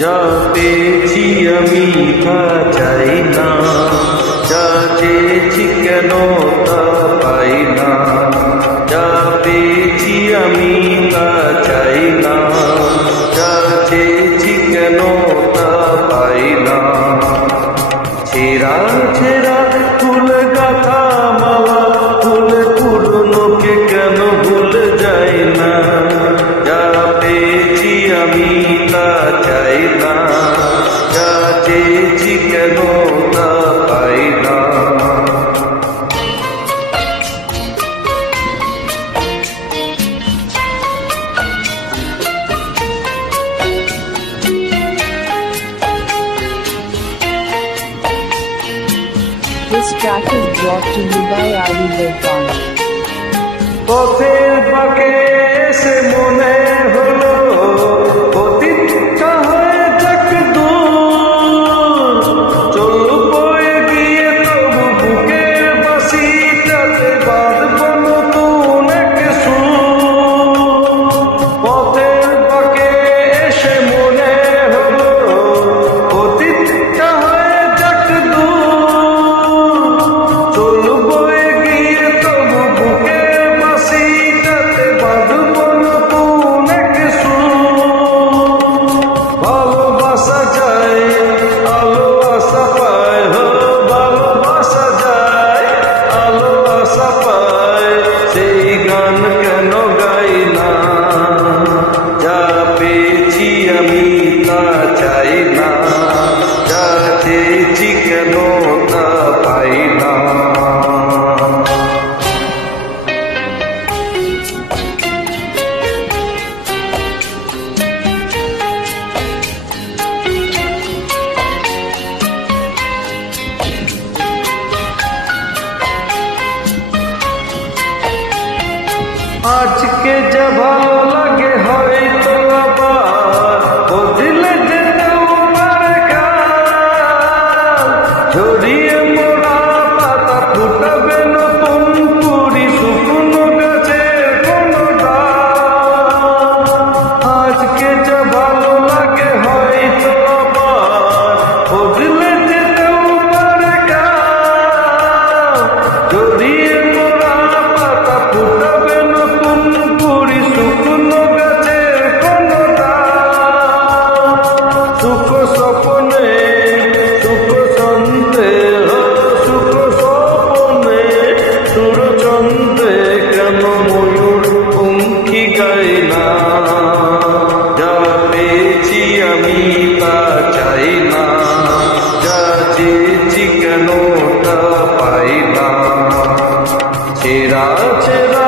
যা পেয়েছি আমি তা চাই না, যা চেয়েছি কেন তা পাই না। যা পেয়েছি আমি তা চাই না, যা চেয়েছি কেন তা পাই না। ছেঁড়া ছেঁড়া ফুল গাথা মালা, ফুল পুরনোকে কেন ভুলে যায় না। যা পেয়েছি আমি তা চাই না, যা চেয়েছি কেন তা পাই না। This track is brought to you by Ali Lirfan. পথের বাঁকে এসে মনে হলো অতীতটা হয়ে যাক দূর। চলবো এগিয়ে তবু বুকের বাঁশিটাতে বাঁধবো নতুন এক সুর। পথের বাঁকে এসে মনে হলো অতীতটা হয়ে যাক দূর। চলবো এগিয়ে তবু বুকের বাঁশিটাতে বাঁধবো নতুন এক সুর। ভালোবাসা যায় আলো আশা পায়, ভালোবাসা যায় আলো আশা পায়, সেই গান কেন গাই না। যা পেয়েছি আমি তা চাই না, যা চেয়েছি কেন তা পাই না। আজকে যা ভালো লাগে হয়তো আবার বদলে যেতেও পারে কাল। ঝরিয়ে মোড়া পাতা ফুটাবে নতুন কুড়ি, শুকনো গাছের কোনো ডাল। আজকে যা ভালো লাগে হয়তো আবার বদলে যেতেও পারে কাল। ঝরিয়ে মোড়া পাতা ফুটাবে নতুন কুড়ি, শুকনো গাছের কোনো ডাল। সুখ স্বপ্নে সুখ সন্দেহ, সুখ স্বপ্নে সুর চন্দ্রে কেন ময়ূর পঙ্খী গায় না। যা পেয়েছি আমি তা চাই না, যা চেয়েছি কেন তা পাই না। ছেঁড়া ছেঁড়া